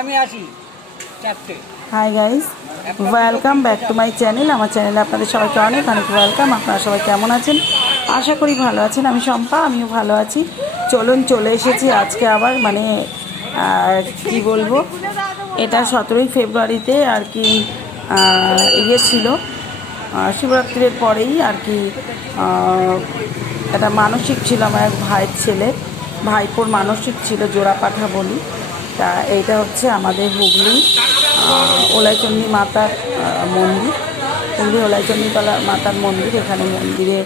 আমি আসি 4টে। Hi guys, welcome back to my channel. আমার চ্যানেলে আপনাদের সবাইকে অনেক অনেক ওয়েলকাম। আপনারা সবাই কেমন আছেন? আশা করি ভালো আছেন। আমি শম্পা, আমিও ভালো আছি। চলে এসেছি আজকে আবার কি বলবো, এটা 17ই ফেব্রুয়ারিতে আর কি ইয়ে ছিল, শিবরাত্রির পরেই আর কি একটা মানসিক ছিল আমার এক ভাইয়ের ছেলে, ভাইপোর মানসিক ছিল, জোড়া পাঠা বলি। তা এইটা হচ্ছে আমাদের হুগলি ওলাইচণ্ডী মাতার মন্দির, হুগলি ওলাইচণ্ডী মাতার মন্দির। এখানে মন্দিরে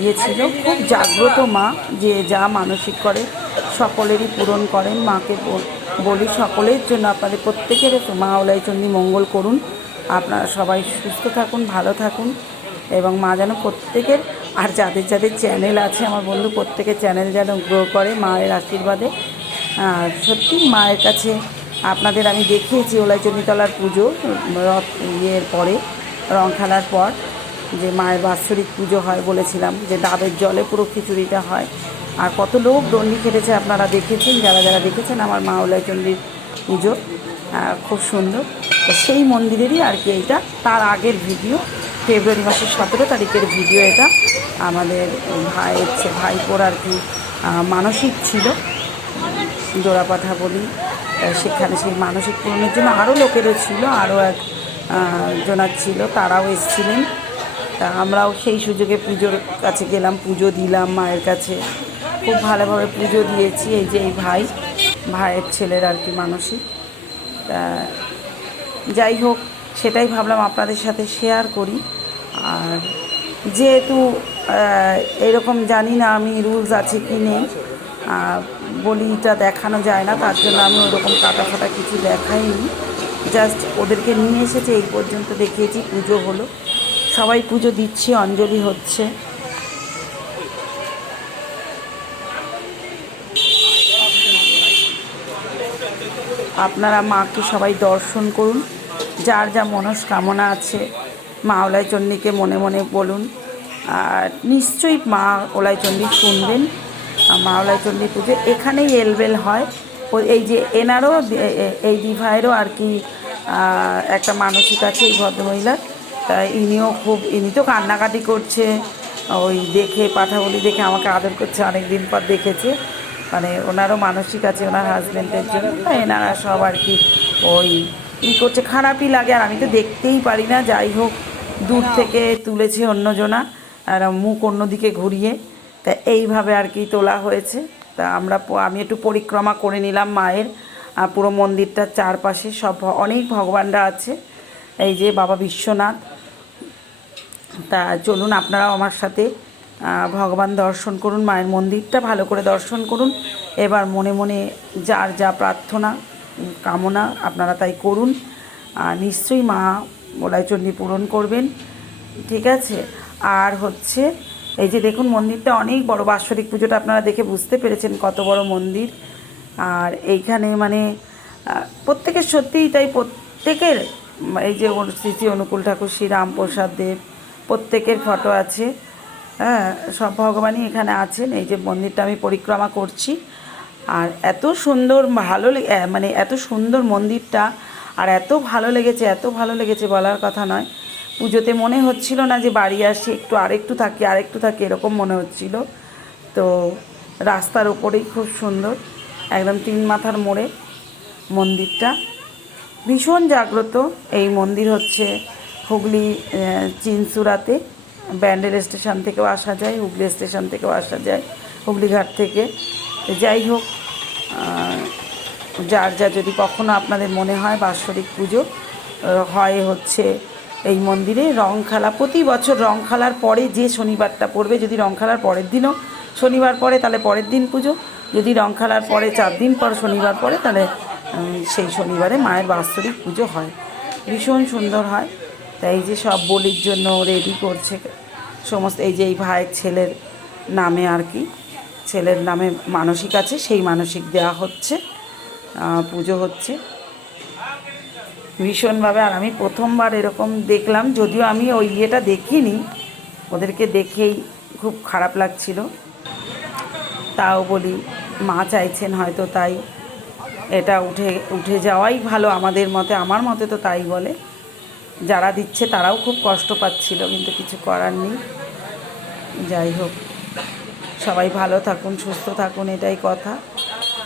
ইয়ে ছিল, খুব জাগ্রত মা, যে যা মানসিক করে সকলেরই পূরণ করেন। মাকে বলি সকলের জন্য, আপনাদের প্রত্যেকের মা ওলাইচণ্ডী মঙ্গল করুন। আপনারা সবাই সুস্থ থাকুন, ভালো থাকুন, এবং মা যেন প্রত্যেকের, আর যাদের যাদের চ্যানেল আছে আমার বন্ধু, প্রত্যেকের চ্যানেল যেন গ্রো করে মায়ের আশীর্বাদে। আর সত্যি মায়ের কাছে আপনাদের আমি দেখিয়েছি ওলাইচণ্ডীতলার পুজো, ইয়ের পরে, রং খেলার পর, যে মায়ের বাৎসরিক পুজো হয়, বলেছিলাম যে ডাবের জলে পুরো খিচুড়িটা হয়, আর কত লোক দণ্ডি খেটেছে আপনারা দেখেছেন, যারা যারা দেখেছেন আমার মা ওলাইচণ্ডীর পুজো, খুব সুন্দর। তো সেই মন্দিরেরই আর কি এইটা, তার আগের ভিডিও, ফেব্রুয়ারি মাসের 17 তারিখের ভিডিও এটা। আমাদের ভাইপোর আর কি মানসিক ছিল, জোড়াপাঠা বলি, সেখানে সেই মানসিক পূরণের জন্য আরও লোকেরও ছিল, আরও এক জনার ছিল, তারাও এসেছিলেন। তা আমরাও সেই সুযোগে পুজোর কাছে গেলাম, পুজো দিলাম মায়ের কাছে, খুব ভালোভাবে পুজো দিয়েছি। এই যে এই ভাইয়ের ছেলের আর কি মানসিক। তা যাই হোক, সেটাই ভাবলাম আপনাদের সাথে শেয়ার করি। আর যেহেতু এরকম জানি না আমি রুলস আছে কি নেই, বলিটা দেখানো যায় না, তার জন্য আমি ওরকম কাটা ফাটা কিছু দেখাইনি, জাস্ট ওদেরকে নিয়ে এসেছে, এই পর্যন্ত দেখিয়েছি। পুজো হলো, সবাই পুজো দিচ্ছি, অঞ্জলি হচ্ছে। আপনারা মাকে সবাই দর্শন করুন, যার যা মনস্কামনা আছে মা ওলাইচণ্ডীকে মনে মনে বলুন, আর নিশ্চয়ই মা ওলাইচণ্ডী শুনবেন। মা ওলাইচণ্ডী পুজো এখানেই এলবেল হয়। এই যে এনারও, এই দিভাইয়েরও আর কি একটা মানসিক আছে এই ভদ্রমহিলার। তাই ইনি তো কান্নাকাটি করছে, ওই দেখে পাঠাবলি দেখে আমাকে আদর করছে, অনেক দিন পর দেখেছে, মানে ওনারও মানসিক আছে ওনার হাজব্যান্ডের জন্য। এনারা সব আর কি ওই করছে, খারাপই লাগে, আর আমি তো দেখতেই পারি না। যাই হোক, দূর থেকে তুলেছে অন্যজনা, আর মুখ অন্যদিকে ঘুরিয়ে, তা এইভাবে আর কি তোলা হয়েছে। তা আমি একটু পরিক্রমা করে নিলাম মায়ের, পুরো মন্দিরটার চারপাশে সব অনেক ভগবানরা আছে, এই যে বাবা বিশ্বনাথ। তা চলুন আপনারাও আমার সাথে ভগবান দর্শন করুন, মায়ের মন্দিরটা ভালো করে দর্শন করুন। এবার মনে মনে যার যা প্রার্থনা কামনা আপনারা তাই করুন, নিশ্চয়ই মা ওলাইচণ্ডী পূরণ করবেন, ঠিক আছে। আর হচ্ছে এই যে দেখুন, মন্দিরটা অনেক বড়, বাৎসরিক পুজোটা আপনারা দেখে বুঝতে পেরেছেন কত বড় মন্দির। আর এইখানে মানে প্রত্যেকের সত্যিই তাই, প্রত্যেকের এই যে শ্রী অনুকূল ঠাকুর, শ্রী রামপ্রসাদ দেব, প্রত্যেকের ফটো আছে, হ্যাঁ, সব ভগবানই এখানে আছেন। এই যে মন্দিরটা আমি পরিক্রমা করছি, আর এত সুন্দর মানে এত সুন্দর মন্দিরটা, আর এত ভালো লেগেছে বলার কথা নয়। পুজোতে মনে হচ্ছিল না যে বাড়ি আসি, আরেকটু থাকি এরকম মনে হচ্ছিল। তো রাস্তার ওপরেই খুব সুন্দর, একদম 3 মাথার মোড়ে মন্দিরটা, ভীষণ জাগ্রত। এই মন্দির হচ্ছে হুগলি চিনসুরাতে, ব্যান্ডেল স্টেশন থেকেও আসা যায়, হুগলি স্টেশন থেকেও আসা যায়, হুগলিঘাট থেকে। যাই হোক, যার যা যদি কখনো আপনাদের মনে হয়, বাৎসরিক পুজো হয় হচ্ছে এই মন্দিরে। রং খেলা প্রতি বছর, রং খেলার পরে যে শনিবারটা পড়বে, যদি রং খেলার পরের দিনও শনিবার পড়ে তাহলে পরের দিন পুজো, যদি রং খেলার পরে 4 দিন পর শনিবার পড়ে তাহলে সেই শনিবারে মায়ের বাৎসরিক পুজো হয়, ভীষণ সুন্দর হয়। তাই এই যে সব বলির জন্য রেডি করছে সমস্ত, এই যে এই ভাইয়ের ছেলের নামে আর কি, ছেলের নামে মানসিক আছে, সেই মানসিক দেওয়া হচ্ছে, পুজো হচ্ছে ভীষণভাবে। আর আমি প্রথমবার এরকম দেখলাম, যদিও আমি ওই ইয়েটা দেখিনি, ওদেরকে দেখেই খুব খারাপ লাগছিল, তাও বলি মা চাইছেন হয়তো তাই। এটা উঠে উঠে যাওয়াই ভালো আমাদের মতে, আমার মতে তো তাই বলে। যারা দিচ্ছে তারাও খুব কষ্ট পাচ্ছিল, কিন্তু কিছু করার নেই। যাই হোক, সবাই ভালো থাকুন, সুস্থ থাকুন, এটাই কথা।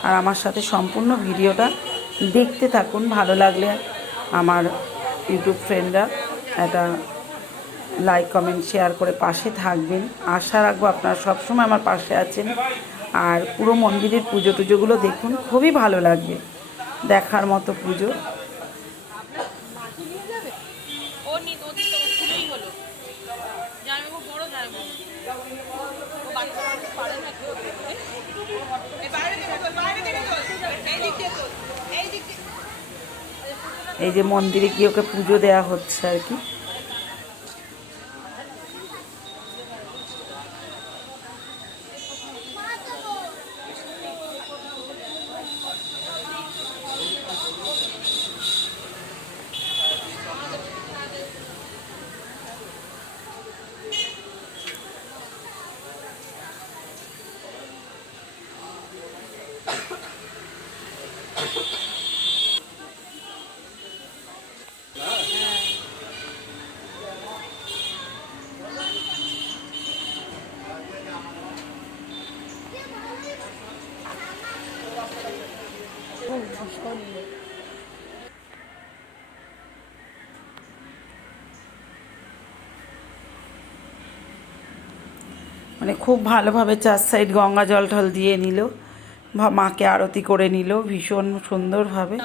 আর আমার সাথে সম্পূর্ণ ভিডিওটা দেখতে থাকুন। ভালো লাগলে আমার ইউটিউব ফ্রেন্ডরা একটা লাইক কমেন্ট শেয়ার করে পাশে থাকবেন। আশা রাখবো আপনারা সবসময় আমার পাশে আছেন। আর পুরো মন্দিরের পুজো টুজোগুলো দেখুন, খুবই ভালো লাগবে, দেখার মতো পুজো। এই যে মন্দিরে গিয়ে ওকে পুজো দেওয়া হচ্ছে আর কি। মানে খুব ভালোভাবে 4 সাইড গঙ্গা জল টল দিয়ে নিল, মাকে আরতি করে নিল ভীষণ সুন্দরভাবে।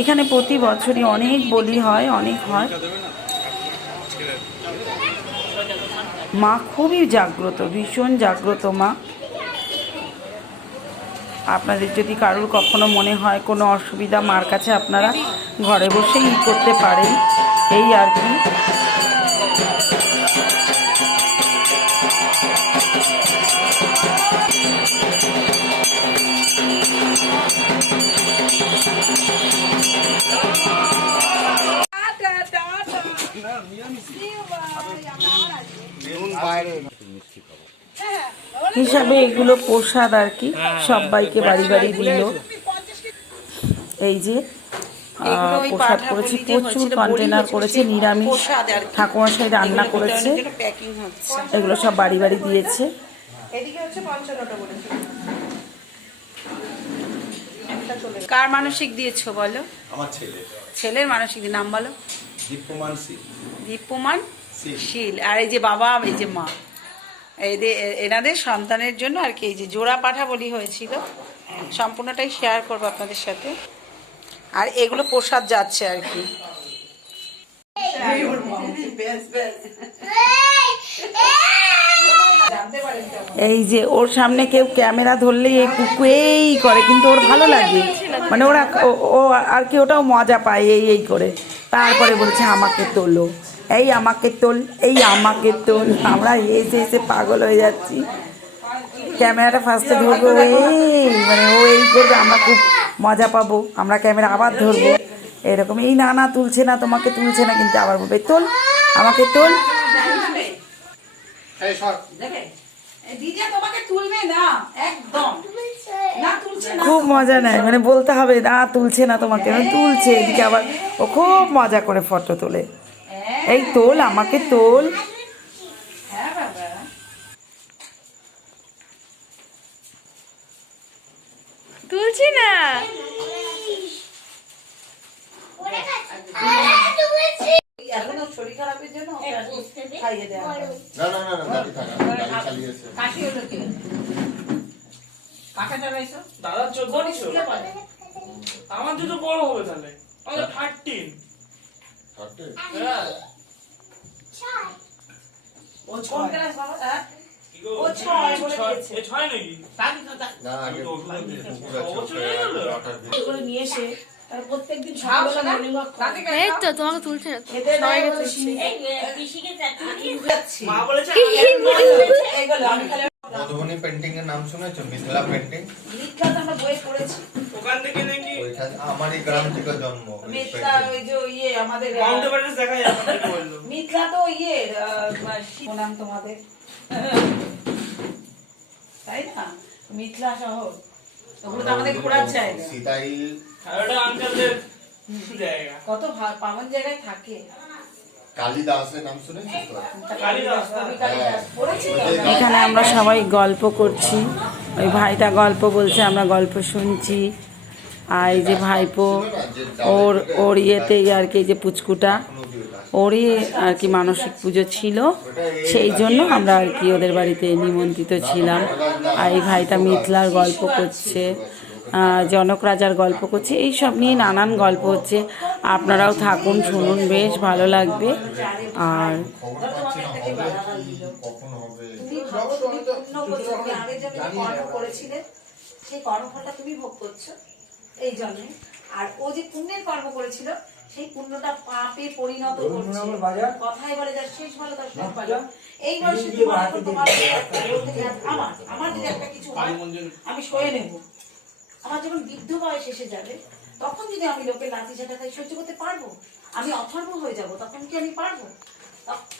এখানে প্রতি বছরই অনেক বলি হয়, অনেক হয়। মা খুবই জাগ্রত, ভীষণ জাগ্রত মা। আপনাদের যদি কারোর কখনো মনে হয় কোনো অসুবিধা, মার কাছে আপনারা ঘরে বসেই করতে পারেন, এই আর কি। হিসাবে এগুলো প্রসাদ আর কি, সবাইকে বাড়ি বাড়ি দিল। এই যে প্রসাদ করেছি, প্রচুর কন্টেনার করেছে, নিরামিষ ঠাকুরমশাই রান্না করেছে, এগুলো সব বাড়ি বাড়ি দিয়েছে। কার মানসিক দিয়েছো বলো? আমার ছেলে। ছেলের মানসিক, নাম বলো? দীপ্যমান শীল। দীপ্যমান শীল। আর এই যে বাবা, এই যে মা, এনাদের সন্তানের জন্য আর কি। এই যে জোড়া পাঠা বলি হয়েছিল, সম্পূর্ণটাই শেয়ার করবো আপনাদের সাথে। আর এগুলো প্রসাদ যাচ্ছে আর কি। এই যে ওর সামনে কেউ ক্যামেরা ধরলেই এই কুকু এই করে, কিন্তু ওর ভালো লাগে, মানে ওরা ও আর কি ওটাও মজা পায় এই করে। তারপরে বলছে আমাকে তোলো, এই আমাকে তোল, এই আমাকে তোল। আমরা হেসে হেসে পাগল হয়ে যাচ্ছি। ক্যামেরাটা ফার্স্টে ধরবো, এই মানে ও এই করবে, আমরা খুব মজা পাবো। আমরা ক্যামেরা আবার ধরবো এরকম, এই না না তুলছে না, তোমাকে তুলছে না, কিন্তু আবার বলবে তোল, আমাকে তোল। খুব মজা নেয়, মানে বলতে হবে না তুলছে না তোমাকে, তুলছে। এদিকে আবার ও খুব মজা করে ফটো তোলে, এই তোল, আমাকে তোল। তুলছি না, এখনো শরীর খারাপের জন্য খাইয়ে দেওয়া দাদা 14 আমার দুটো বড় হবে তাহলে, আমাদের 13। হ্যাঁ ও 6 ক্লাস বাবা। ও 6 বলে দিয়েছে। এ 6 নাকি? না আগে করে নিয়ে এসে তার প্রত্যেকদিন সকালে মর্নিং ওয়াক করে। এই তো তোমাকে তুলছে না, সবাইকে তুলছে। এই পিসিকে যাচ্ছি মা বলেছে এইগুলো আমি খালি মধুবনী পেন্টিং এর নাম শুনেছো? মিথিলা পেন্টিং। লিখা তো আমরা বই পড়েছি। ওখান থেকে নাকি আমারই গ্রাম থেকে জন্ম। মিথলা ওই যে ইয়ে আমাদের মাউন্ট এভারেস্ট দেখা যাবে না কি বললো। মিথলা তো ইয়ে নাম তোমাদের, তাই না? মিথলা শহর, ওগুলো তো আমাদের ঘোরার জায়গা। সীতাই আর ওটা আঙ্কেলদের জায়গা। কত পাবন জায়গায় থাকে। কালিদাসের নাম শুনেছিস তো? কালিদাস, কবি কালিদাস পড়েছি তো। এখানে আমরা সবাই গল্প করছি, ওই ভাইটা গল্প বলছে, আমরা গল্প শুনছি। আর এই যে ভাইপো ওর ইয়েতেই আর কি, যে পুচকুটা ওরই আর কি মানসিক পুজো ছিল, সেই জন্য আমরা আর কি ওদের বাড়িতে নিমন্ত্রিত ছিলাম। আর এই ভাইটা মিথলার গল্প করছে, জনক রাজার গল্প করছে, এই সব নিয়ে নানান গল্প হচ্ছে। আপনারাও থাকুন, শুনুন, বেশ ভালো লাগবে। আর খবর পাচ্ছি না হবে কি, কখন হবে। তুমি ভাবো তুমি পূর্ণ করছো, তুমি আগে যে কর্ম করেছিলে সেই কর্মফলটা তুমি ভোগ করছো এই জন্যে। আর ও যে পুণ্যের কর্ম করেছিল সেই পুণ্যটা পাপে পরিণত করছে। কথাই বলে যার শেষ ভালো তার সব ভালো। এই বয়সে তোমার এখন তোমার আমার যদি একটা কিছু হয় আমি সয়ে নেব। আমার যখন বৃদ্ধ বয়স এসে যাবে তখন যদি আমি লোকের লাঠি ঝাঁটা খাই সহ্য করতে পারবো? আমি অথর্ব হয়ে যাব, তখন কি আমি পারবো?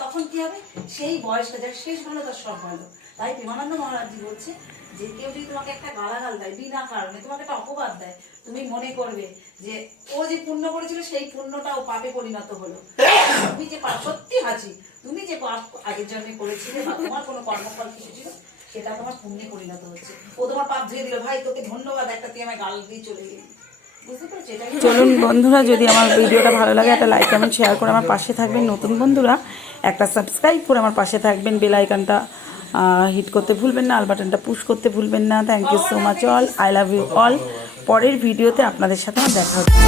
তখন কি হবে? সেই বয়সটা যার শেষ ভালো তার সব ভালো। তাই প্রেমানন্দ মহারাজজি বলছে যে কেউ যদি তোমাকে একটা গালাগাল দেয় বিনা কারণে, তোমাকে একটা অপবাদ দেয়, তুমি মনে করবে যে ও যে পুণ্য করেছিল সেই পুণ্যটা ও পাপে পরিণত হলো। তুমি যে সত্যি হাসি, তুমি যে পাপ আগের জন্মে করেছিলে বা তোমার কোনো কর্মফল কিছু ছিল সেটা তোমার পুণ্যে পরিণত হচ্ছে। ও তোমার পাপ ধুয়ে দিল, ভাই তোকে ধন্যবাদ, একটা তুই আমায় গাল দিয়ে চলে গেলি। চলুন বন্ধুরা, যদি আমার ভিডিওটা ভালো লাগে একটা লাইক কমেন্ট শেয়ার করে আমার পাশে থাকবেন। নতুন বন্ধুরা একটা সাবস্ক্রাইব করে আমার পাশে থাকবেন, বেল আইকনটা হিট করতে ভুলবেন না, আল বাটনটা পুশ করতে ভুলবেন না। Thank you so much all, I love you all. পরের ভিডিওতে আপনাদের সাথে আমার দেখা হচ্ছে।